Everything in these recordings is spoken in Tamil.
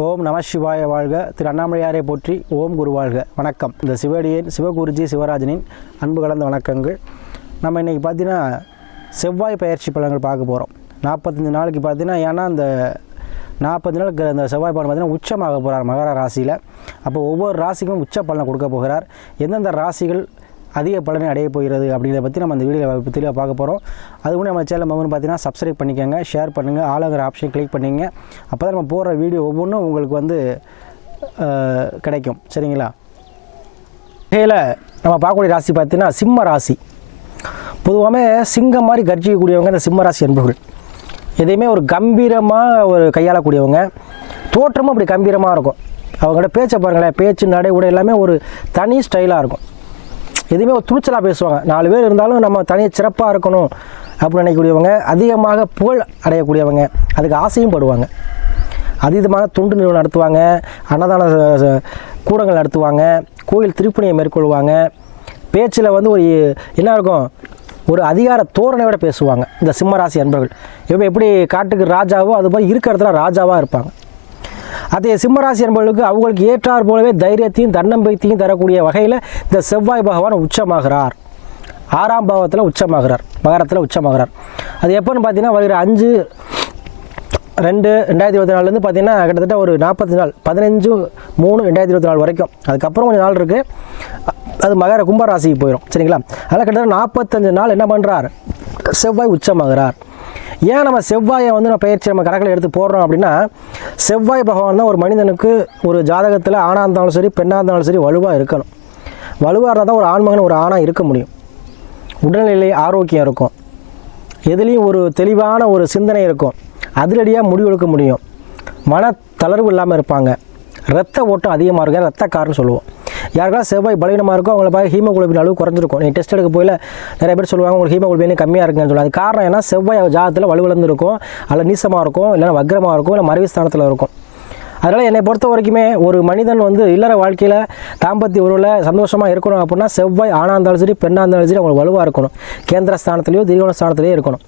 ஓம் நம சிவாய வாழ்க. திரு அண்ணாமலையாரை போற்றி ஓம் குரு வாழ்க. வணக்கம். இந்த சிவடியின் சிவகுருஜி சிவராஜனின் அன்பு கலந்த வணக்கங்கள். நம்ம இன்றைக்கி பார்த்தீங்கன்னா செவ்வாய் பயிற்சி பலன்கள் பார்க்க போகிறோம் நாற்பத்தஞ்சு நாளைக்கு பார்த்தீங்கன்னா ஏன்னா அந்த நாற்பது நாளுக்கு அந்த செவ்வாய் பலன் பார்த்தீங்கன்னா உச்சமாக போகிறார் மகர ராசியில். அப்போ ஒவ்வொரு ராசிக்கும் உச்ச பலனை கொடுக்க போகிறார். எந்தெந்த ராசிகள் அதிக பலனை அடைய போகிறது அப்படிங்கிறத பற்றி நம்ம இந்த வீடியோவில் தெளிவாக பார்க்க போகிறோம் அது கூட நம்ம சேனல் மகன் பார்த்தீங்கன்னா சப்ஸ்கிரைப் பண்ணிக்கோங்க ஷேர் பண்ணுங்கள் ஆளுங்கிற ஆப்ஷன் கிளிக் பண்ணிங்க. அப்போ தான் நம்ம போடுற வீடியோ ஒவ்வொன்றும் உங்களுக்கு வந்து கிடைக்கும். சரிங்களா? வகையில் நம்ம பார்க்கக்கூடிய ராசி பார்த்தீங்கன்னா சிம்ம ராசி. பொதுவாகவே சிங்கம் மாதிரி கர்ஜிக்கக்கூடியவங்க இந்த சிம்ம ராசி அன்பர்கள். எதையுமே ஒரு கம்பீரமாக ஒரு கையாளக்கூடியவங்க. தோற்றமும் அப்படி கம்பீரமாக இருக்கும். அவங்களோட பேச்சை பாருங்களேன் பேச்சு நடை உடை எல்லாமே ஒரு தனி ஸ்டைலாக இருக்கும். எதுவுமே ஒரு துணிச்சலாக பேசுவாங்க. நாலு பேர் இருந்தாலும் நம்ம தனி சிறப்பாக இருக்கணும் அப்படின்னு நினைக்கக்கூடியவங்க அதிகமாக புகழ் அடையக்கூடியவங்க. அதுக்கு ஆசையும் படுவாங்க. அதீதமாக தொண்டு நிறுவனம் நடத்துவாங்க. அன்னதான கூடங்கள் நடத்துவாங்க. கோயில் திருப்பணியை மேற்கொள்வாங்க. பேச்சில் வந்து ஒரு என்ன இருக்கும்? ஒரு அதிகார தோரணையோட பேசுவாங்க. இந்த சிம்மராசி அன்பர்கள். இப்போ எப்படி காட்டுக்கு ராஜாவோ அது மாதிரி இருக்கிற இடத்துல ராஜாவாக இருப்பாங்க. அதே சிம்மராசி என்பவர்களுக்கு அவங்களுக்கு ஏற்றார் போலவே தைரியத்தையும் தன்னம்பிக்கையும் தரக்கூடிய வகையில் இந்த செவ்வாய் பகவான் உச்சமாகிறார். ஆறாம் பாவத்தில் உச்சமாகிறார். மகரத்தில் உச்சமாகிறார். அது எப்போன்னு பார்த்தீங்கன்னா வருகிற அஞ்சு ரெண்டு ரெண்டாயிரத்தி இருபத்தி நாலுலேருந்து பார்த்தீங்கன்னா கிட்டத்தட்ட ஒரு நாற்பத்தி நாள் பதினஞ்சு மூணு ரெண்டாயிரத்தி இருபத்தி நாலு வரைக்கும். அதுக்கப்புறம் கொஞ்சம் நாள் இருக்குது அது மகர கும்பராசிக்கு போயிடும் சரிங்களா? அதில் கிட்டத்தட்ட நாற்பத்தஞ்சு நாள் என்ன பண்ணுறார் செவ்வாய் உச்சமாகிறார். ஏன் நம்ம செவ்வாயை வந்து நம்ம பயிற்சி நம்ம கணக்கில் எடுத்து போடுறோம் அப்படின்னா செவ்வாய் பகவான் தான் ஒரு மனிதனுக்கு ஒரு ஜாதகத்தில் ஆணாக இருந்தாலும் சரி பெண்ணாக இருந்தாலும் சரி வலுவாக இருக்கணும். வலுவாக இருந்தால் தான் ஒரு ஆண்மகன் ஒரு ஆணாக இருக்க முடியும். உடல்நிலை ஆரோக்கியம் இருக்கும். எதுலேயும் ஒரு தெளிவான ஒரு சிந்தனை இருக்கும். அதிரடியாக முடிவெடுக்க முடியும். மன தளர்வு இல்லாமல் இருப்பாங்க. ரத்த ஓட்டம் அதிகமாக இருக்கும். ரத்தக்காரன்னு சொல்லுவோம். யாருக்கெல்லாம் செவ்வாய் பலவீனமாக இருக்கோ அவங்கள பார்க்க ஹீமோகுளோபின் அளவு குறைஞ்சிருக்கும். நீ டெஸ்ட் எடுக்க போயில நிறைய பேர் சொல்லுவாங்க உங்களுக்கு ஹீமோகுளோபின் கம்மியாக இருக்குன்னு சொல்லுவாங்க. அது காரணம் என்ன செவ்வாய் ஜாதத்தில் வலுவிழந்து இருக்கும் அல்ல நீசமாக இருக்கும் இல்லைன்னா வக்ரமாக இருக்கும் இல்லை மறைவு ஸ்தானத்தில் இருக்கும். அதனால் என்னை பொறுத்த வரைக்குமே ஒரு மனிதன் வந்து இல்லற வாழ்க்கையில் தாம்பத்திய உறவில் சந்தோஷமாக இருக்கணும் அப்படின்னா செவ்வாய் ஆணாக இருந்தாலும் சரி பெண்ணாக இருந்தாலும் சரி அவங்களுக்கு வலுவாக இருக்கணும். கேந்திர ஸ்தானத்துலேயோ திரிகோண ஸ்தானத்துலேயோ இருக்கணும்.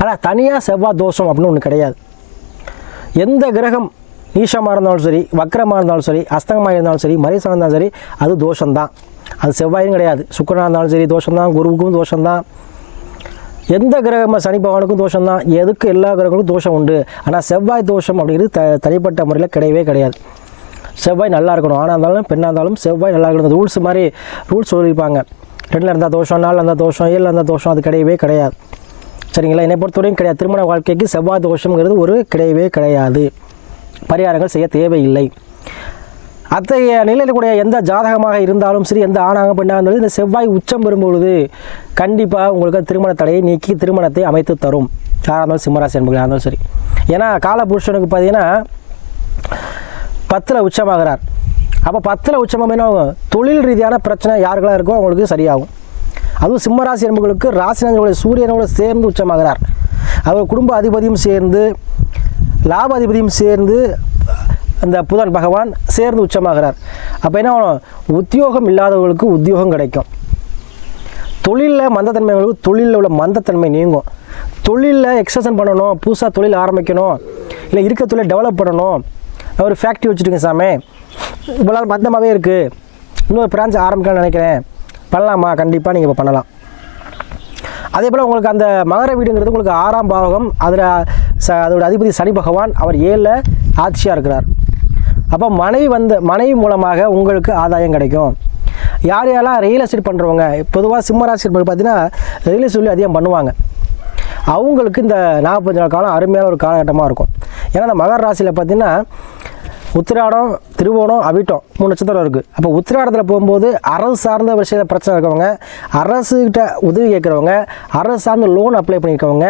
ஆனால் தனியாக செவ்வாய் தோஷம் அப்படின்னு ஒன்று கிடையாது. எந்த கிரகம் நீஷமாக இருந்தாலும் சரி வக்கரமாக இருந்தாலும் சரி அஸ்தங்கமாக இருந்தாலும் சரி மரிசனாக இருந்தாலும் சரி அது தோஷம்தான். அது செவ்வாயும் கிடையாது. சுக்கரனாக இருந்தாலும் சரி தோஷம்தான். குருவுக்கும் தோஷம்தான். எந்த கிரகமாக சனி பகவானுக்கும் தோஷம் தான் எதுக்கு எல்லா கிரகங்களுக்கும் தோஷம் உண்டு? ஆனால் செவ்வாய் தோஷம் அப்படிங்கிறது த தனிப்பட்ட முறையில் கிடையவே கிடையாது. செவ்வாய் நல்லா இருக்கணும். ஆனால் இருந்தாலும் பெண்ணாக இருந்தாலும் செவ்வாய் நல்லா இருக்கணும். ரூல்ஸ் மாதிரி ரூல்ஸ் சொல்லியிருப்பாங்க. ரெண்டில் இருந்தால் தோஷம் நாலில் இருந்தால் தோஷம் ஏழில் இருந்தால் தோஷம் அது கிடையவே கிடையாது. சரிங்களா? என்னை பொறுத்தவரையும் கிடையாது. திருமண வாழ்க்கைக்கு செவ்வாய் தோஷங்கிறது ஒரு கிடையவே கிடையாது. பரிகாரங்கள் செய்ய தேவையில்லை. அத்தகைய நிலையில் கூடிய எந்த ஜாதகமாக இருந்தாலும் சரி எந்த ஆணாக பெண்ணாக இருந்தாலும் இந்த செவ்வாய் உச்சம் பெறும்பொழுது கண்டிப்பாக உங்களுக்கு திருமண தடையை நீக்கி திருமணத்தை அமைத்து தரும். யாராக இருந்தாலும் சிம்மராசி என்பதாக இருந்தாலும் சரி. ஏன்னா காலபுருஷனுக்கு பார்த்தீங்கன்னா பத்தில் உச்சமாகிறார். அப்போ பத்தில் உச்சமம் என்ன தொழில் ரீதியான பிரச்சனை யாருக்கெல்லாம் இருக்கோ அவங்களுக்கு சரியாகும். அதுவும் சிம்மராசி என்பவர்களுக்கு ராசினங்களுடைய சூரியனோடு சேர்ந்து உச்சமாகிறார். அவர் குடும்ப அதிபதியும் சேர்ந்து லாப அதிபதியும் சேர்ந்து அந்த புதன் பகவான் சேர்ந்து உச்சமாகிறார். அப்போ என்ன உத்தியோகம் இல்லாதவர்களுக்கு உத்தியோகம் கிடைக்கும். தொழிலில் மந்தத்தன்மைகளுக்கு தொழிலில் உள்ள மந்தத்தன்மை நீங்கும். தொழிலில் எக்ஸசன் பண்ணணும் புதுசாக தொழில் ஆரம்பிக்கணும் இல்லை இருக்க தொழில் டெவலப் பண்ணணும். ஒரு ஃபேக்ட்ரி வச்சுருக்கேன் சாமி. இவ்வளோ நாள் மந்தமாகவே இருக்குது இன்னொரு பிரான்ச் ஆரம்பிக்கலாம்னு நினைக்கிறேன். பண்ணலாமா? கண்டிப்பாக நீங்கள் இப்போ பண்ணலாம். அதே போல் உங்களுக்கு அந்த மகர வீடுங்கிறது உங்களுக்கு ஆறாம் பாவகம். அதில் ச அதோட அதிபதி சனி பகவான் அவர் ஏழில் ஆட்சியாக இருக்கிறார். அப்போ மனைவி வந்து மனைவி மூலமாக உங்களுக்கு ஆதாயம் கிடைக்கும். யார் யாரெல்லாம் ரியல் எஸ்டேட் பண்ணுறவங்க பொதுவாக சிம்மராசி பார்த்தீங்கன்னா ரியல் எஸ்டேட் அதிகம் பண்ணுவாங்க. அவங்களுக்கு இந்த நாற்பத்தஞ்சு நாள் காலம் அருமையான ஒரு காலகட்டமாக இருக்கும். ஏன்னா இந்த மகர ராசியில் பார்த்தீங்கன்னா உத்திராடம் திருவோணம் அவிட்டம் மூணு நட்சத்திரம் இருக்குது அப்போ உத்திராடத்தில் போகும்போது அரசு சார்ந்த விஷயத்தில் பிரச்சனை இருக்கவங்க அரசுகிட்ட உதவி கேட்குறவங்க அரசு சார்ந்த லோன் அப்ளை பண்ணியிருக்கவங்க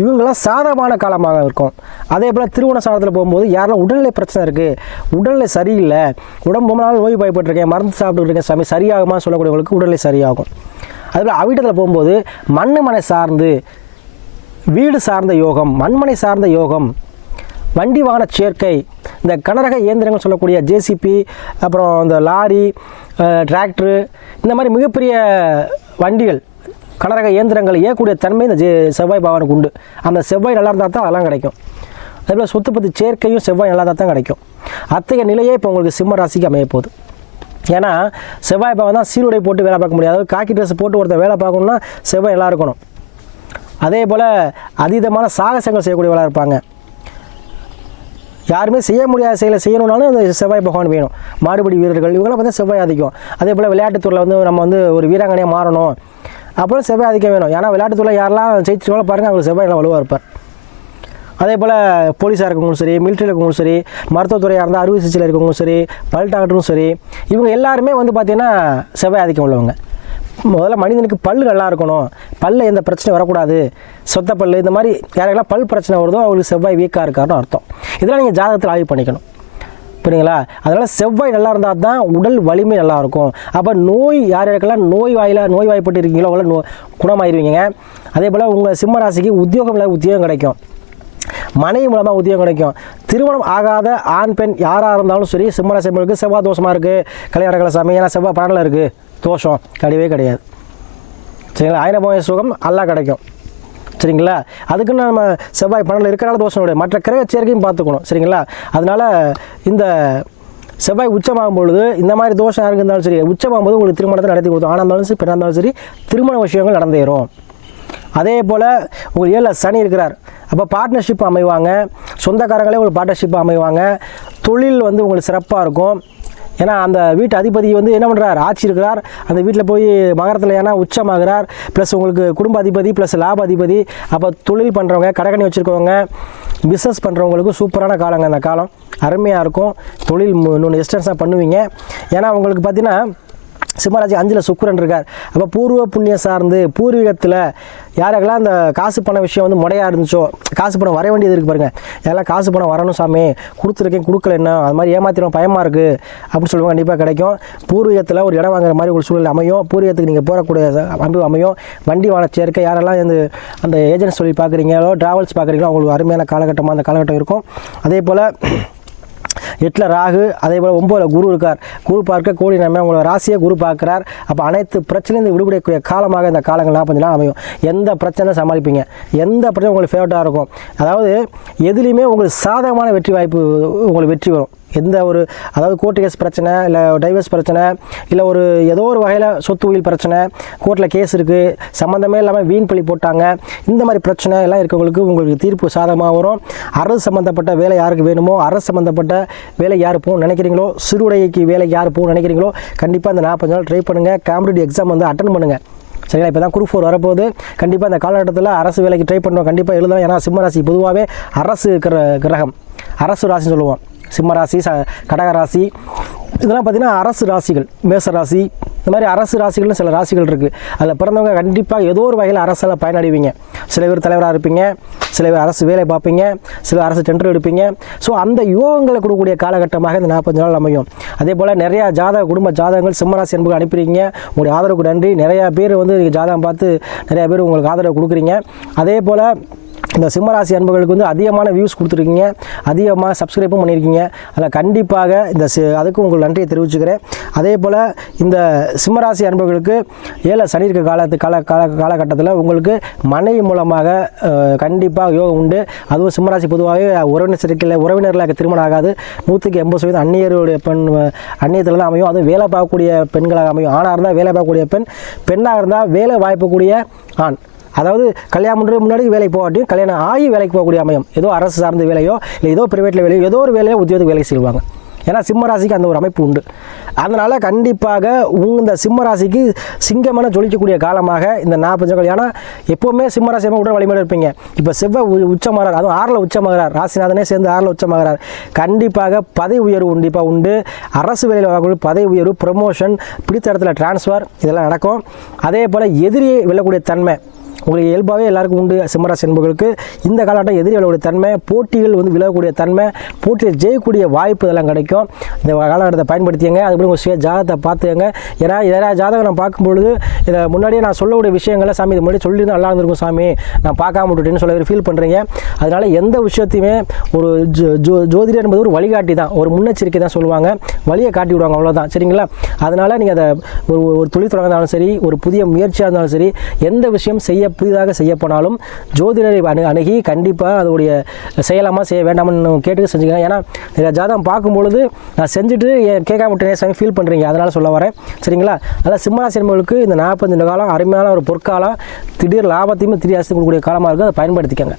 இவங்கெல்லாம் சாதகமான காலமாக இருக்கும். அதே போல் திருவோண சாதத்தில் போகும்போது யாரெல்லாம் உடல்நிலை பிரச்சனை இருக்குது உடல்நிலை சரியில்லை. உடம்பு ரொம்ப நாள் நோய் பயப்பட்டிருக்கேன் மருந்து சாப்பிட்டுருக்கேன் சமை சாமி சரியாகுமா சொல்லக்கூடியவங்களுக்கு உடல்நிலை சரியாகும். அதுபோல் அவிட்டத்தில் போகும்போது மண்ணு மனை சார்ந்து வீடு சார்ந்த யோகம் மண்மனை சார்ந்த யோகம் வண்டி வாகன சேர்க்கை இந்த கனரக இயந்திரங்கள் சொல்லக்கூடிய ஜேசிபி அப்புறம் இந்த லாரி டிராக்டரு இந்த மாதிரி மிகப்பெரிய வண்டிகள் கனரக இயந்திரங்கள் இயக்கக்கூடிய தன்மை இந்த ஜே செவ்வாய் பகவானுக்கு உண்டு. அந்த செவ்வாய் நல்லா இருந்தால் தான் அதெல்லாம் கிடைக்கும். அதே போல் சொத்து பற்றி சேர்க்கையும் செவ்வாய் நல்லா தான் கிடைக்கும். அத்தகைய நிலையே இப்போ உங்களுக்கு சிம்ம ராசிக்கு அமைய போகுது. ஏன்னா செவ்வாய் பவன் தான் சீருடை போட்டு வேலை பார்க்க முடியாது அதாவது காக்கி ட்ரெஸ் போட்டு ஒருத்தர் வேலை பார்க்கணும்னா செவ்வாய் நல்லா இருக்கணும். அதே போல் அதீதமான சாகசங்கள் செய்யக்கூடியவளாக இருப்பாங்க. யாருமே செய்ய முடியாத செயலை செய்யணும்னாலும் அந்த செவ்வாய் பகவான் வேணும். மாடுபடி வீரர்கள் இவங்களாம் பார்த்தா செவ்வாய் அதிகம் அதே போல் விளையாட்டுத்துறையில் வந்து நம்ம வந்து ஒரு வீராங்கனையாக மாறணும். அப்புறம் செவ்வாய் அதிகம் வேணும். ஏன்னா விளையாட்டுத்துறையில் யாரெல்லாம் ஜெயிச்சிருக்காங்களோ பாருங்கள் அவங்களுக்கு செவ்வாய் நல்லா வலுவாக இருப்பார். அதே போல் போலீஸாக இருக்கவங்களும் சரி மிலிட்டரியில் இருக்கவங்களும் சரி மருத்துவத்துறையாக இருந்தால் அறுவை சிகிச்சையில் இருக்கவங்களும் சரி பல் டாக்டரும் சரி இவங்க எல்லாருமே வந்து பார்த்திங்கன்னா செவ்வாய் ஆதிக்கம் உள்ளவங்க. முதல்ல மனிதனுக்கு பல் நல்லா இருக்கணும். பல்ல எந்த பிரச்சனையும் வரக்கூடாது. சொத்த பல் இந்த மாதிரி யாருக்கெல்லாம் பல் பிரச்சனை வருதோ அவங்களுக்கு செவ்வாய் வீக்காக இருக்காருன்னு அர்த்தம். இதெல்லாம் நீங்கள் ஜாதகத்தில் ஆய்வு பண்ணிக்கணும். புரியுங்களா அதனால் செவ்வாய் நல்லா இருந்தால் தான் உடல் வலிமை நல்லா இருக்கும். அப்போ நோய் யார் யாருக்கெல்லாம் நோய் வாயில் நோய் வாய்ப்பட்டு இருக்கீங்களோ அவங்கள நோ குணமாயிருவீங்க. அதே போல் உங்கள் சிம்ம ராசிக்கு உத்தியோகம் இல்லை உத்தியோகம் கிடைக்கும். மனைவி மூலமாக உத்தியோகம் கிடைக்கும். திருமணம் ஆகாத ஆண் பெண் யாராக இருந்தாலும் சரி சிம்மராசி என்பவர்களுக்கு செவ்வாய் தோஷமாக இருக்குது கல்யாண கலை சாமி ஏன்னா செவ்வாய் பன்னெண்டில் இருக்குது தோஷம் கிடையவே கிடையாது. சரிங்களா? ஆயிரம் சுகம் நல்லா கிடைக்கும். சரிங்களா? அதுக்குன்னு நம்ம செவ்வாய் பன்னெண்டில் இருக்கிறனால தோஷம் கிடையாது. மற்ற கிரக சேர்க்கையும் பார்த்துக்கணும். சரிங்களா? அதனால் இந்த செவ்வாய் உச்சமாகும் பொழுது இந்த மாதிரி தோஷம் யாருக்கு இருந்தாலும் சரி உச்சமாகும் போது உங்களுக்கு திருமணத்தை நடத்தி கொடுத்தோம். ஆனால் இருந்தாலும் சரி பெண்ணாக இருந்தாலும் சரி திருமண விஷயங்கள் நடந்தேறும். அதே போல் உங்கள் ஏழில் சனி இருக்கிறார். அப்போ பார்ட்னர்ஷிப் அமைவாங்க. சொந்தக்காரங்களே உங்களுக்கு பார்ட்னர்ஷிப் அமைவாங்க. தொழில் வந்து உங்களுக்கு சிறப்பாக இருக்கும். ஏன்னா அந்த வீட்டு அதிபதி வந்து என்ன பண்ணுறார் ஆட்சி இருக்கிறார். அந்த வீட்டில் போய் மகரத்தில் ஏன்னா உச்சமாகிறார். ப்ளஸ் உங்களுக்கு குடும்ப அதிபதி ப்ளஸ் லாப அதிபதி. அப்போ தொழில் பண்ணுறவங்க கடைக்கணி வச்சுருக்கவங்க பிஸ்னஸ் பண்ணுறவங்களுக்கு சூப்பரான காலங்க அந்த காலம். அருமையாக இருக்கும். தொழில் இன்னொன்று எக்ஸ்டென்ஸாக பண்ணுவீங்க. ஏன்னா உங்களுக்கு பார்த்தீங்கன்னா சிம்மராஜி அஞ்சில் சுக்கரன் இருக்கார். அப்போ பூர்வ புண்ணியம் சார்ந்து பூர்வீகத்தில் யாருக்கெல்லாம் அந்த காசு பண விஷயம் வந்து முறையாக இருந்துச்சோ காசு பணம் வர வேண்டியது இருக்கு பாருங்க. எல்லாம் காசு பணம் வரணும் சாமி. கொடுத்துருக்கேன் கொடுக்கல என்ன? அது மாதிரி ஏமாத்திரம் பயமாக இருக்குது அப்படின்னு சொல்லுவாங்க கண்டிப்பாக கிடைக்கும். பூர்வீகத்தில் ஒரு இடம் வாங்குற மாதிரி ஒரு சூழ்நிலை அமையும். பூர்வீகத்துக்கு நீங்கள் போகக்கூடிய அமைப்பு அமையும். வண்டி வாழ சேர்க்கை யாரெல்லாம் இந்த அந்த ஏஜென்ட்ஸ் சொல்லி பார்க்குறீங்களோ ட்ராவல்ஸ் பார்க்குறீங்களோ அவங்களுக்கு அருமையான காலகட்டமாக அந்த காலகட்டம் இருக்கும். அதே போல் எட்டில் ராகு அதே போல் ஒம்போதில் குரு இருக்கார். குரு பார்க்க கோடி நம்ம உங்களோட ராசியை குரு பார்க்குறார். அப்போ அனைத்து பிரச்சனையும் விடுபடக்கூடிய காலமாக இந்த காலங்கள் நாற்பது நாள் அமையும். எந்த பிரச்சனை சமாளிப்பீங்க. எந்த பிரச்சனை உங்களுக்கு ஃபேவரட்டாக இருக்கும்? அதாவது எதுலேயுமே உங்களுக்கு சாதகமான வெற்றி வாய்ப்பு உங்களுக்கு வெற்றி வரும். எந்த ஒரு அதாவது கோர்ட் கேஸ் பிரச்சனை இல்லை டைவர்ஸ் பிரச்சனை இல்லை ஒரு ஏதோ ஒரு வகையில் சொத்து உயில் பிரச்சனை கோர்ட்டில் கேஸ் இருக்குது சம்மந்தமே இல்லாமல் வீண் பழி போட்டாங்க இந்த மாதிரி பிரச்சனை எல்லாம் இருக்கவங்களுக்கு உங்களுக்கு தீர்ப்பு சாதகமாக வரும். அரசு சம்மந்தப்பட்ட வேலை யாருக்கு வேணுமோ அரசு சம்மந்தப்பட்ட வேலை யார் போகணும்னு நினைக்கிறீங்களோ சிறுடைக்கு வேலை யார் போகணும்னு நினைக்கிறீங்களோ கண்டிப்பாக இந்த நாற்பது நாள் ட்ரை பண்ணுங்கள் காம்படிட்டிவ் எக்ஸாம் வந்து அட்டன் பண்ணுங்கள் சரிங்களா? இப்போ தான் குரூப் ஃபோர் வரப்போகுது. கண்டிப்பாக இந்த காலகட்டத்தில் அரசு வேலைக்கு ட்ரை பண்ணுவோம். கண்டிப்பாக எழுதலாம். ஏன்னா சிம்ம ராசி பொதுவாகவே அரசு கிர கிரகம். அரசு ராசின்னு சொல்லுவோம். சிம்மராசி ச கடக ராசி இதெல்லாம் பார்த்திங்கன்னா அரசு ராசிகள் மேச ராசி இந்த மாதிரி அரசு ராசிகள்னு சில ராசிகள் இருக்குது அதில் பிறந்தவங்க கண்டிப்பாக ஏதோ ஒரு வகையில் அரசால் பயனடைவீங்க. சில பேர் தலைவராக இருப்பீங்க சில பேர் அரசு வேலை பார்ப்பீங்க சில அரசு டெண்டர் எடுப்பீங்க. ஸோ அந்த யோகங்களை கொடுக்கக்கூடிய காலகட்டமாக இந்த நாற்பது நாள் அமையும். அதே போல் நிறையா ஜாதக குடும்ப ஜாதகங்கள் சிம்மராசி என்பது அனுப்பிடுறீங்க உங்களுடைய ஆதரவுக்கு நன்றி. நிறையா பேர் வந்து நீங்கள் ஜாதகம் பார்த்து நிறையா பேர் உங்களுக்கு ஆதரவு கொடுக்குறீங்க. அதே போல் இந்த சிம்மராசி அன்புகளுக்கு வந்து அதிகமான வியூஸ் கொடுத்துருக்கீங்க. அதிகமாக சப்ஸ்கிரைப்பும் பண்ணியிருக்கீங்க. அதில் கண்டிப்பாக இந்த சி அதுக்கு உங்களுக்கு நன்றியை தெரிவிச்சுக்கிறேன். அதே போல் இந்த சிம்மராசி அன்புகளுக்கு ஏழை சனி இருக்க காலத்து கால கால காலகட்டத்தில் உங்களுக்கு மனைவி மூலமாக கண்டிப்பாக யோகம் உண்டு. அதுவும் சிம்மராசி பொதுவாகவே உறவினர் சேர்க்கையில் உறவினர்களாக திருமணம் ஆகாது. நூற்றுக்கு எண்பது சதவீதம் அந்நியருடைய பெண் அந்நியத்தில் தான் அமையும். அதுவும் வேலை பார்க்கக்கூடிய பெண்களாக அமையும். ஆணாக இருந்தால் வேலை பார்க்கக்கூடிய பெண் பெண்ணாக இருந்தால் வேலை வாய்ப்புக்கூடிய ஆண். அதாவது கல்யாணம் பண்ணுறது முன்னாடி வேலைக்கு போகாட்டியும் கல்யாணம் ஆகி வேலைக்கு போகக்கூடிய அமையம். ஏதோ அரசு சார்ந்த வேலையோ இல்லை ஏதோ பிரைவேட்டில் வேலையோ ஏதோ ஒரு வேலையோ உத்தியோகத்துக்கு வேலைக்கு செய்வாங்க ஏன்னா சிம்மராசிக்கு அந்த ஒரு அமைப்பு உண்டு. அதனால் கண்டிப்பாக உங்க இந்த சிம்மராசிக்கு சிங்கமான ஜொலிக்கக்கூடிய காலமாக இந்த நாற்பது நாட்கள். ஏன்னா எப்போவுமே சிம்மராசி உடல் வலிமையோட இருப்பீங்க. இப்போ செவ்வாய் உச்சமாகிறார் அதுவும் ஆறில் உச்சமாகிறார். ராசிநாதனே சேர்ந்து ஆறில் உச்சமாகிறார். கண்டிப்பாக பதவி உயர்வு கண்டிப்பாக உண்டு. அரசு வேலையில் வரக்கூடிய பதவி உயர்வு ப்ரமோஷன் பிடித்த இடத்துல டிரான்ஸ்ஃபர் இதெல்லாம் நடக்கும். அதே போல் எதிரியை வெல்லக்கூடிய தன்மை உங்களுக்கு இயல்பாகவே எல்லாருக்கும் உண்டு. சிம்மராசி என்பவர்களுக்கு இந்த காலகட்டம் எதிரிகளுடைய தன்மை போட்டிகள் வந்து விலகக்கூடிய தன்மை போட்டியில் ஜெயிக்கக்கூடிய வாய்ப்பு இதெல்லாம் கிடைக்கும். இந்த காலகட்டத்தை பயன்படுத்தியங்க அதுபடி உங்கள் சுய ஜாதகத்தை பார்த்துக்கங்க. ஏன்னா இதெல்லாம் ஜாதகம் நான் பார்க்கும்பொழுது இதை முன்னாடியே நான் சொல்லக்கூடிய விஷயங்களை சாமி இது முன்னாடி சொல்லியிருந்தா நல்லா இருந்திருக்கும் சாமி. நான் பார்க்காம விட்டுட்டேன்னு சொல்ல ஃபீல் பண்ணுறீங்க அதனால் எந்த விஷயத்தையுமே ஒரு ஜோ ஜோதிடர் என்பது ஒரு வழிகாட்டி தான். ஒரு முன்னெச்சரிக்கை தான் சொல்லுவாங்க. வழியை காட்டி விடுவாங்க அவ்வளோதான் சரிங்களா? அதனால் நீங்கள் அதை ஒரு ஒரு தொழில் தொடங்கினாலும் சரி ஒரு புதிய முயற்சியாக இருந்தாலும் சரி எந்த விஷயம் செய்ய புதிதாக செய்யப்போனாலும் ஜோதிடரை அணு அணுகி கண்டிப்பாக அதோடைய செய்யலாமா செய்ய வேண்டாமான்னு கேட்டு செஞ்சுக்கலாம் ஏன்னா நிறையா ஜாதகம் பார்க்கும்பொழுது நான் செஞ்சுட்டு கேட்காம விட்டேன் சாமி ஃபீல் பண்ணுறீங்க அதனால் சொல்ல வரேன். சரிங்களா? அதனால் சிம்மராசி என்பவர்களுக்கு இந்த நான் நாற்பத்தஞ்சு காலம் அருமையான ஒரு பொற்காலம் திடீர் லாபத்தையுமே திடீர் அரசு கொடுக்கக்கூடிய காலமாக இருக்குது அதை பயன்படுத்திக்கங்க.